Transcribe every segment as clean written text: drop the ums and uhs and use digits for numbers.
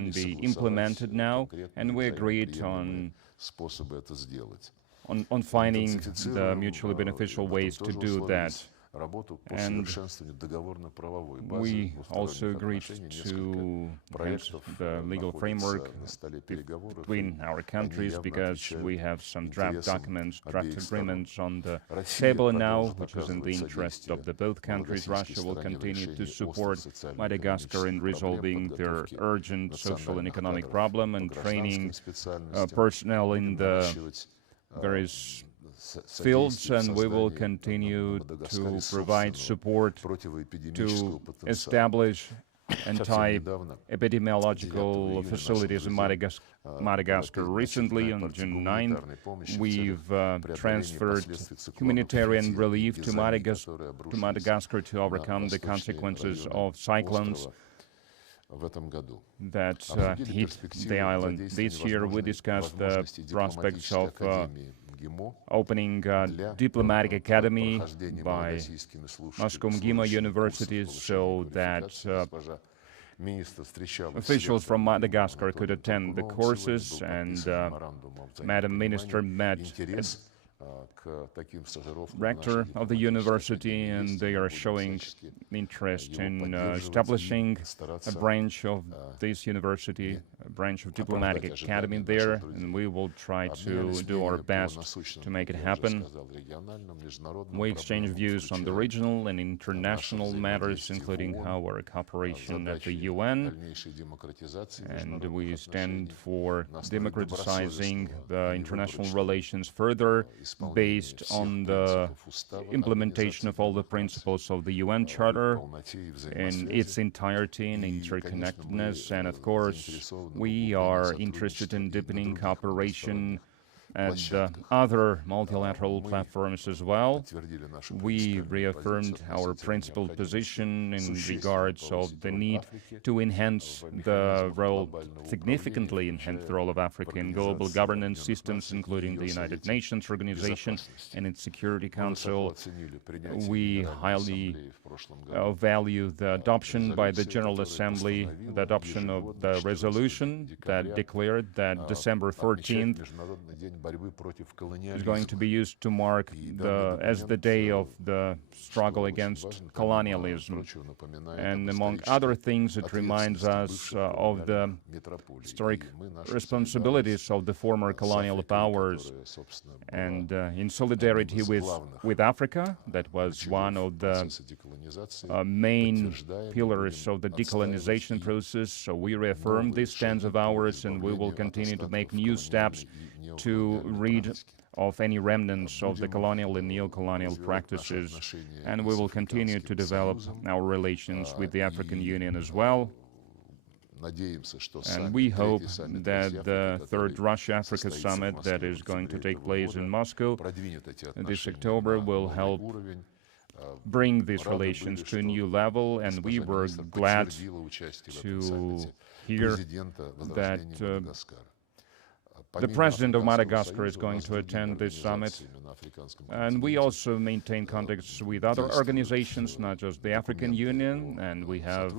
can be implemented now, and we agreed on finding the mutually beneficial ways to do that. And we also agreed to enhance the legal framework between our countries, because we have some draft documents, draft agreements on the table now, which is in the interest of the both countries. Russia will continue to support Madagascar in resolving their urgent social and economic problem and training personnel in the various fields, and we will continue to provide support to establish anti-epidemiological facilities in Madagascar. Recently, on June 9th, we've transferred humanitarian relief to Madagascar to overcome the consequences of cyclones that hit the island. This year, we discussed the prospects of opening a diplomatic academy by Moscow MGIMO universities, so that officials from Madagascar could attend the courses, and Madam Minister met rector of the university, and they are showing interest in establishing a branch of this university, a branch of diplomatic academy there, and we will try to do our best to make it happen. We exchange views on the regional and international matters, including our cooperation at the UN, and we stand for democratizing the international relations further, based on the implementation of all the principles of the UN Charter in its entirety and interconnectedness. And of course, we are interested in deepening cooperation at other multilateral platforms as well. We reaffirmed our principled position in regards of the need to enhance the role, significantly enhance the role of Africa in global governance systems, including the United Nations Organization and its Security Council. We highly value the adoption by the General Assembly, the adoption of the resolution that declared that December 14th is going to be used to mark as the day of the struggle against colonialism. And among other things, it reminds us of the historic responsibilities of the former colonial powers. And in solidarity with Africa, that was one of the main pillars of the decolonization process. So we reaffirm this stance of ours, and we will continue to make new steps to rid of any remnants of the colonial and neo-colonial practices, and we will continue to develop our relations with the African Union as well. And we hope that the third Russia-Africa summit that is going to take place in Moscow this October will help bring these relations to a new level, and we were glad to hear that the president of Madagascar is going to attend this summit, and we also maintain contacts with other organizations, not just the African Union, and we have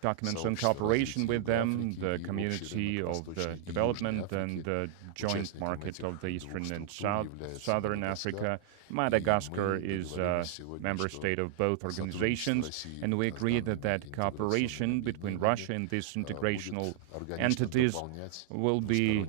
documents on cooperation with them, the Community of the Development and the Joint Market of the Eastern and Southern Africa. Madagascar is a member state of both organizations, and we agree that that cooperation between Russia and these integrational entities will be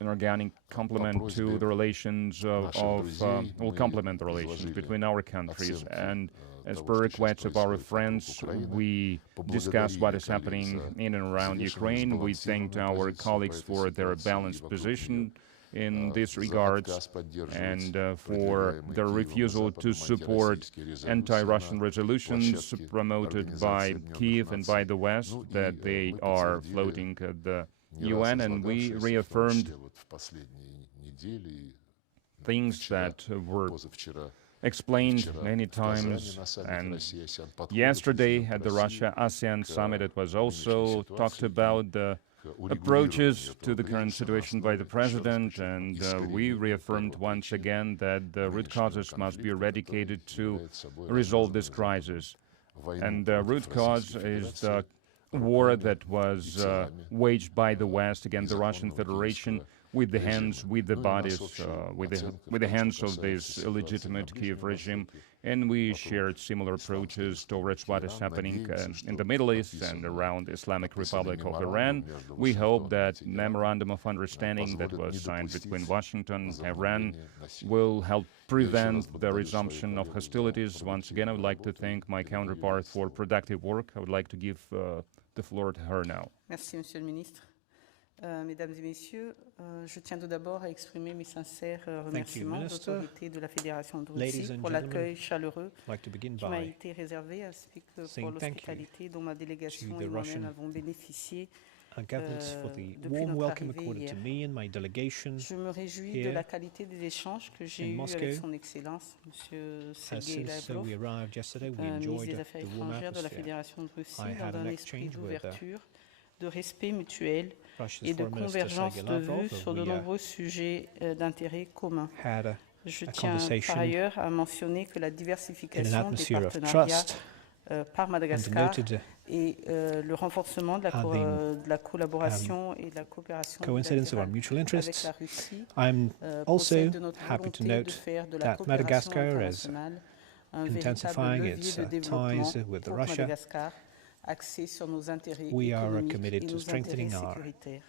an organic complement to the relations will complement the relations between our countries. And as per requests of our friends, we discussed what is happening in and around Ukraine. We thanked our colleagues for their balanced position in this regards, and for their refusal to support anti-Russian resolutions promoted by Kiev and by the West that they are floating at the UN, and we reaffirmed things that were explained many times. And yesterday at the Russia-ASEAN summit, it was also talked about the approaches to the current situation by the president, and we reaffirmed once again that the root causes must be eradicated to resolve this crisis. And the root cause is the war that was waged by the West against the Russian Federation with the hands, with the bodies, with the hands of this illegitimate Kiev regime. And we shared similar approaches towards what is happening in the Middle East and around the Islamic Republic of Iran. We hope that memorandum of understanding that was signed between Washington and Iran will help prevent the resumption of hostilities. Once again, I would like to thank my counterpart for productive work. I would like to give the floor to her now. Merci, Monsieur le Ministre. Mesdames et Messieurs, je tiens tout d'abord à exprimer mes sincères remerciements aux autorités de la Fédération de Russie pour l'accueil chaleureux qui m'a été réservé, ainsi que pour l'hospitalité dont ma délégation et moi-même avons bénéficié depuis notre arrivée hier. Je me réjouis de la qualité des échanges que j'ai eus avec son Excellence, Monsieur Sergei Lavrov, ministre des Affaires étrangères de la Fédération de Russie, dans un esprit d'ouverture, de respect mutuel et de convergence de vues sur de nombreux sujets d'intérêt commun. Je tiens par ailleurs à mentionner que la diversification des partenariats par Madagascar et le renforcement de la collaboration et de la coopération avec la Russie procède de notre volonté de faire de la coopération internationale un véritable levier de développement pour Madagascar, axé sur nos intérêts économiques et nos intérêts sécuritaires.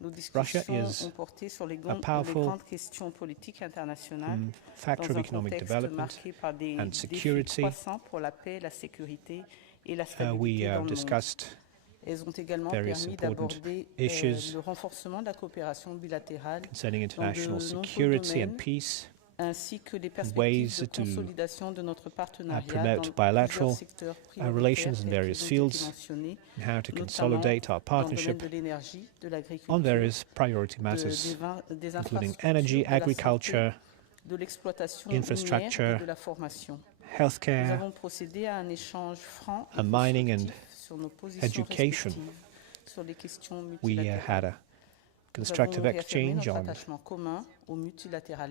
Nos discussions ont porté sur les grandes questions politiques internationales dans un contexte marqué par des défis croissants pour la paix, la sécurité et la stabilité dans le monde. Elles ont également permis d'aborder le renforcement de la coopération bilatérale dans de nombreux domaines, ainsi que les perspectives de consolidation de notre partenariat dans plusieurs secteurs prioritaires tels qu'ils ont été mentionnés, notamment dans le domaine de l'énergie, de l'agriculture, des infrastructures, de l'exploitation minière et de la formation. Nous avons procédé à un échange franc et constructif sur nos positions respectives sur les questions multilatérales. Constructive exchange on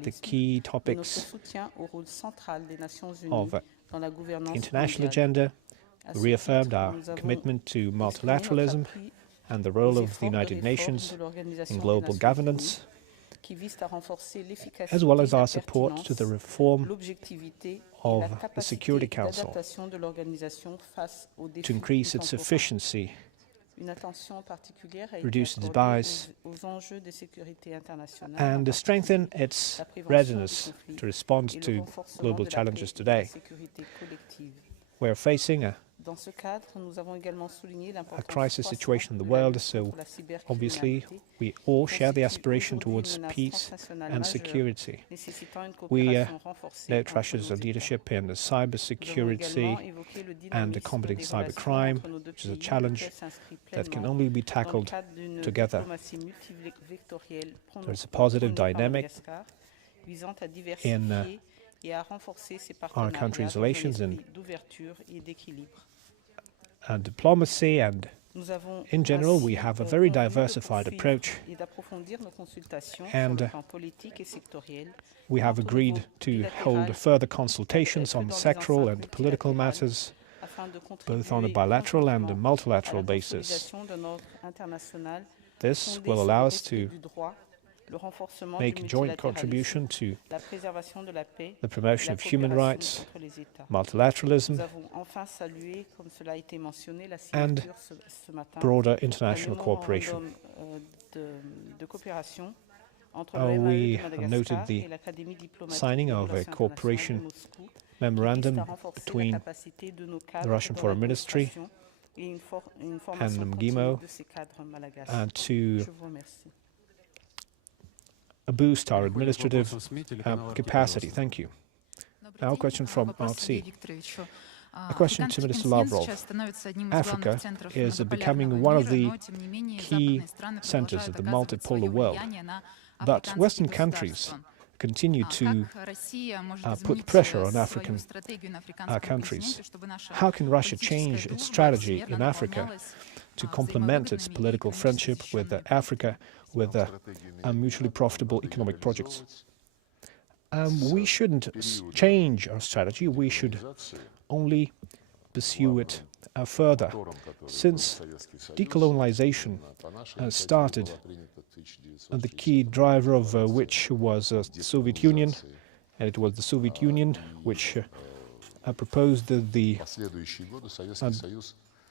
the key topics of the international agenda. We reaffirmed our commitment to multilateralism and the role of the United Nations in global governance, as well as our support to the reform of the Security Council to increase its efficiency, reduce its bias, and strengthen its readiness to respond to global challenges today. We are facing a crisis situation in the world, so obviously we all share the aspiration towards peace and security. We note Russia's leadership in cybersecurity and combating cybercrime, which is a challenge that can only be tackled together. There is a positive dynamic in our country's relations and diplomacy, and in general we have a very diversified approach, and we have agreed to hold further consultations on sectoral and political matters, both on a bilateral and a multilateral basis. This will allow us to make a joint contribution to the promotion of human rights, multilateralism, and broader international cooperation. We have noted the signing of a cooperation memorandum between the Russian Foreign Ministry and MGIMO to boost our administrative capacity. Thank you. Now a question from RT. A question to Minister Lavrov. Africa is becoming one of the key centers of the multipolar world, but Western countries continue to put pressure on African countries. How can Russia change its strategy in Africa to complement its political friendship with Africa with mutually profitable economic projects? We shouldn't change our strategy. We should only pursue it further. Since decolonization started, and the key driver of which was the Soviet Union, and it was the Soviet Union which proposed the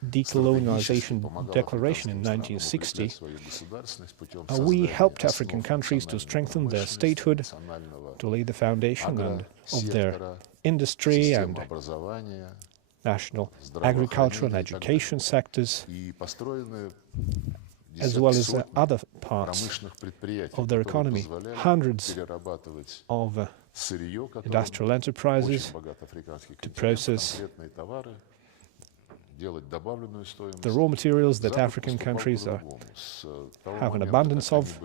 decolonization declaration in 1960, we helped African countries to strengthen their statehood, to lay the foundation of their industry and national agricultural and education sectors, as well as other parts of their economy. Hundreds of industrial enterprises to process the raw materials that African countries have an abundance of.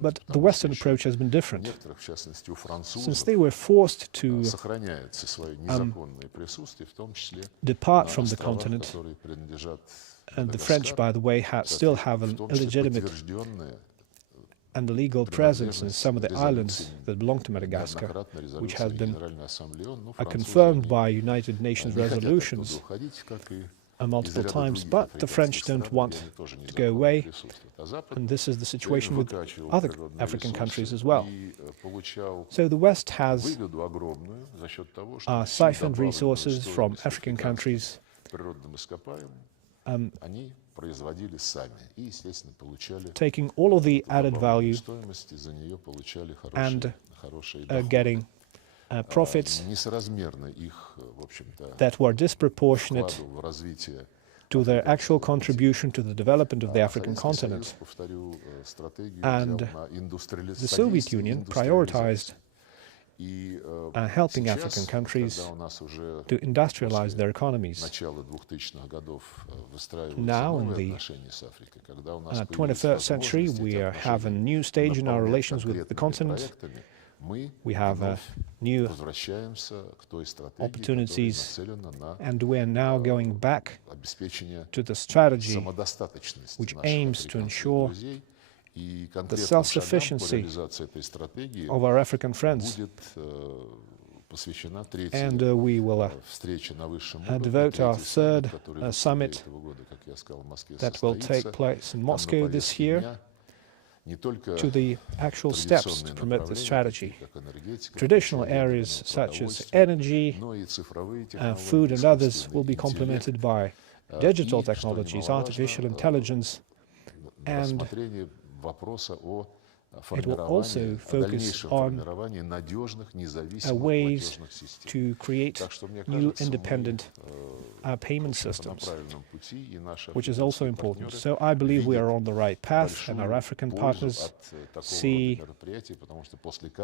But the Western approach has been different. Since they were forced to depart from the continent, and the French, by the way, still have an illegitimate and illegal presence in some of the islands that belong to Madagascar, which has been confirmed by United Nations resolutions multiple times, but the French don't want to go away, and this is the situation with other African countries as well. So the West has siphoned resources from African countries, taking all of the added value and getting profits that were disproportionate to their actual contribution to the development of the African continent. And the Soviet Union prioritized helping African countries to industrialize their economies. Now, in the 21st century, we have a new stage in our relations with the continent. We have new opportunities, and we are now going back to the strategy which aims to ensure the self-sufficiency of our African friends. And we will devote our third summit that will take place in Moscow this year to the actual steps to promote this strategy. Traditional areas such as energy, food and others will be complemented by digital technologies, artificial intelligence, and it will also focus on ways to create new independent payment systems, which is also important. So I believe we are on the right path, and our African partners see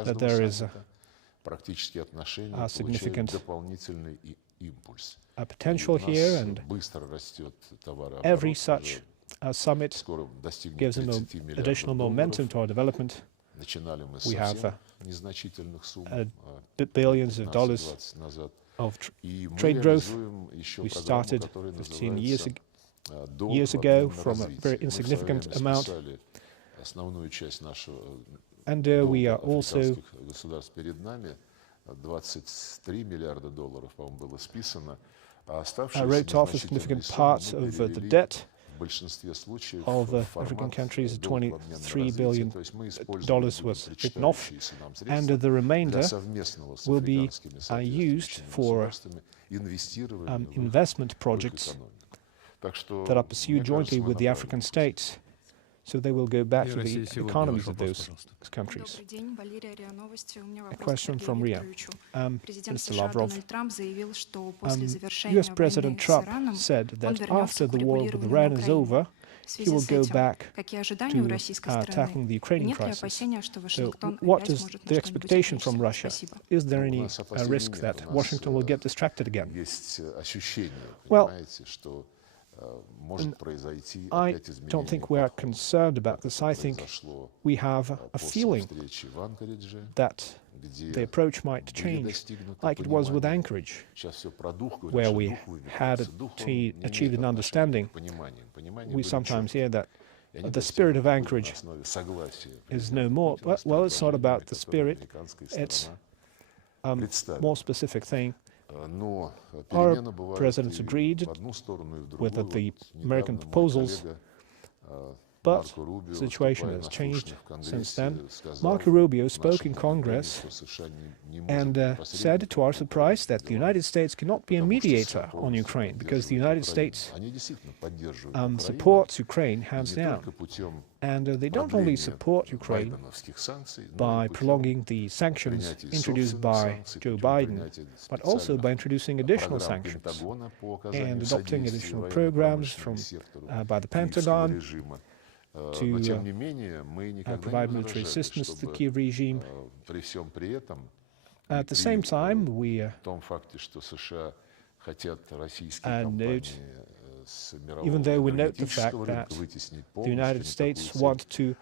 that there is a significant potential here, and every such summit gives an additional momentum to our development. We have billions of dollars of trade growth. We started 15 years ago from a very insignificant amount, and we are also wrote off a significant part of the debt of African countries. $23 billion was written off, and the remainder will be used for investment projects that are pursued jointly with the African states. So they will go back to the economies of those countries. A question from Ria. Mr. Lavrov, US President Trump said that after the war with Iran is over, he will go back to tackling the Ukrainian crisis. So what is the expectation from Russia? Is there any risk that Washington will get distracted again? Well, I don't think we are concerned about this. I think we have a feeling that the approach might change, like it was with Anchorage, where we had achieved an understanding. We sometimes hear that the spirit of Anchorage is no more. Well, it's not about the spirit, it's a more specific thing. Our presidents agreed with the American proposals, but the situation has changed since then. Marco Rubio spoke in Congress and said, to our surprise, that the United States cannot be a mediator on Ukraine because the United States supports Ukraine hands down. And they don't only support Ukraine by prolonging the sanctions introduced by Joe Biden, but also by introducing additional sanctions and adopting additional programs by the Pentagon to provide military assistance to the Kiev regime. At the same time, we note, even though we note the fact that the United States want to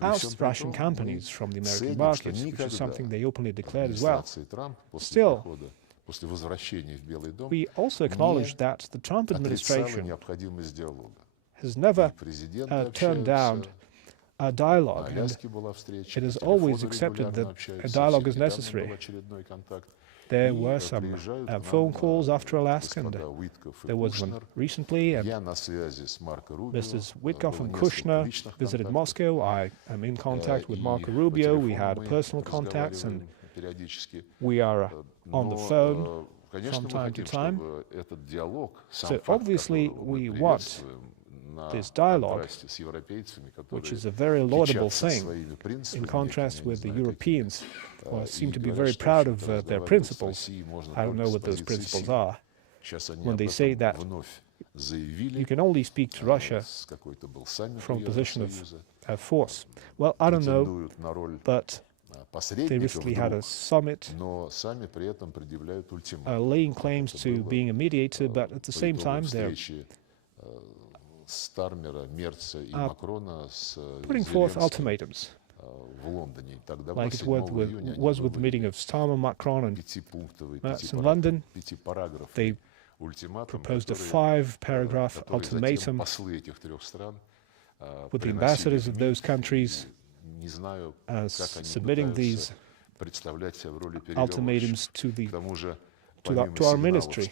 oust Russian companies from the American markets, which is something they openly declared as well. Still, we also acknowledge that the Trump administration has never turned down a dialogue, and it has always accepted that a dialogue is necessary. There were some phone calls after Alaska, and there was one recently, and Mr. Witkoff and Kushner visited Moscow. I am in contact with Marco Rubio. We had personal contacts, and we are on the phone from time to time. So obviously we want this dialogue, which is a very laudable thing, in contrast with the Europeans, who seem to be very proud of their principles. I don't know what those principles are. When they say that you can only speak to Russia from a position of force. Well, I don't know, but they recently had a summit laying claims to being a mediator, but at the same time they're putting forth ultimatums, like it was with the meeting of Starmer, Macron, and Merz in London. They proposed a 5-paragraph ultimatum with the ambassadors of those countries submitting these ultimatums to our ministry.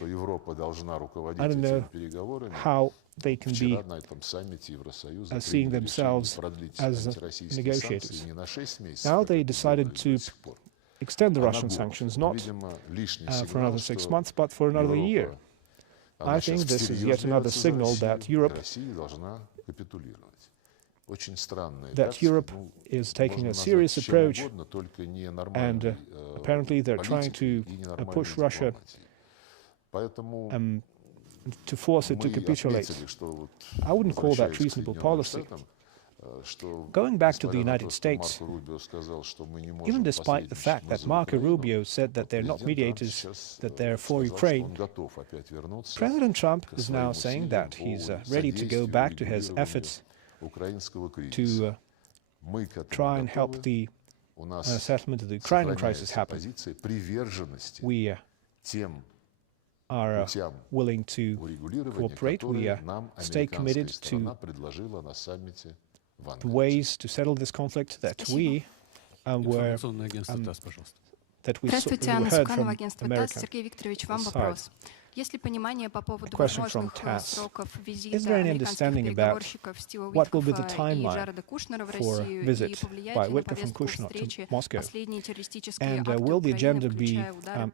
I don't know how they can be seeing themselves as negotiators. Now they decided to extend the Russian sanctions, not for another 6 months, but for another year. I think this is yet another signal that Europe is taking a serious approach, and apparently they're trying to push Russia to force it to capitulate. I wouldn't call that reasonable policy. Going back to the United States, even despite the fact that Marco Rubio said that they're not mediators, that they're for Ukraine, President Trump is now saying that he's ready to go back to his efforts to try and help the settlement of the Ukrainian crisis happen. We are willing to cooperate. We stay committed to the ways to settle this conflict that we heard from American side. A question from TASS. Is there any understanding about what will be the timeline for visit by Witkoff and Kushner to Moscow? And will the agenda be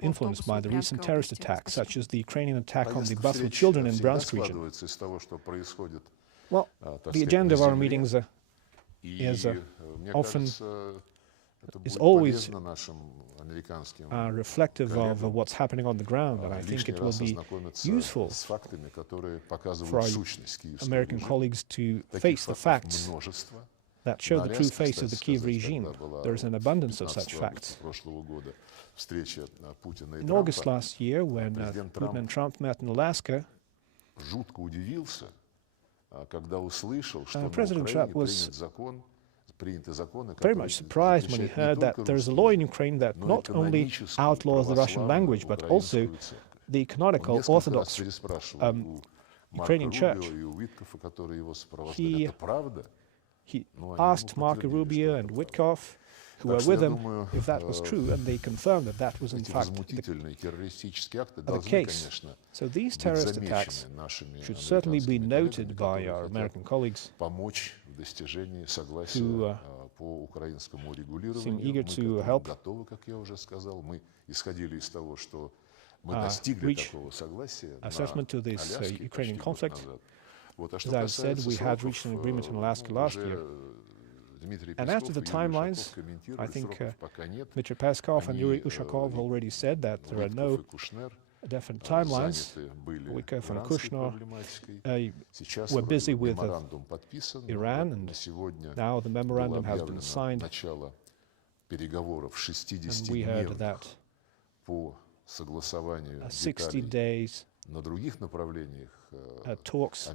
influenced by the recent terrorist attacks, such as the Ukrainian attack on the bus with children in Bryansk region? Well, the agenda of our meetings is always reflective of what's happening on the ground, and I think it will be useful for our American colleagues to face the facts that show the true face of the Kiev regime. There is an abundance of such facts. In August last year, when Putin and Trump met in Alaska, President Trump was very much surprised when he heard that there is a law in Ukraine that not only outlaws the Russian language, but also the canonical Orthodox Ukrainian church. He asked Marco Rubio and Witkoff who were with him, if that was true, and they confirmed that that was in fact the case. So these terrorist attacks should certainly be noted by our American colleagues who seem eager to help reach a settlement to this Ukrainian conflict. As I said, we had reached an agreement in Alaska last year. And as to the timelines, I think Dmitry Peskov and Yuri Ushakov already said that there are no definite timelines. Wikoff and Kushner were busy with Iran, and now the memorandum has been signed. And we heard that 60 days talks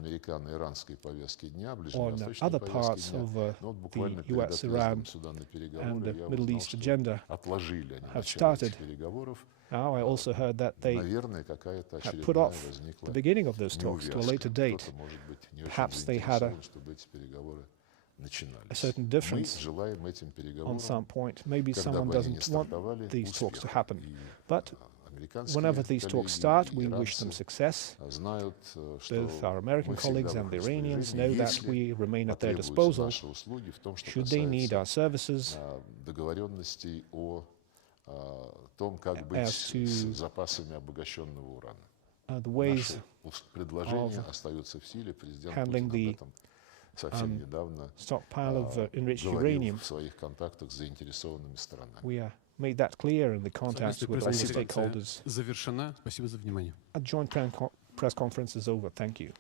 on other parts of the US, Iran, and the Middle East agenda have started. Now, I also heard that they had put off the beginning of those talks to a later date. Perhaps they had a certain difference on some point. Maybe someone doesn't want these talks to happen. But whenever these talks start, we wish them success. Both our American colleagues and the Iranians know that we remain at their disposal should they need our services as to the ways of handling the stockpile of enriched uranium. We made that clear in the contacts with all the stakeholders. A joint press conference is over. Thank you.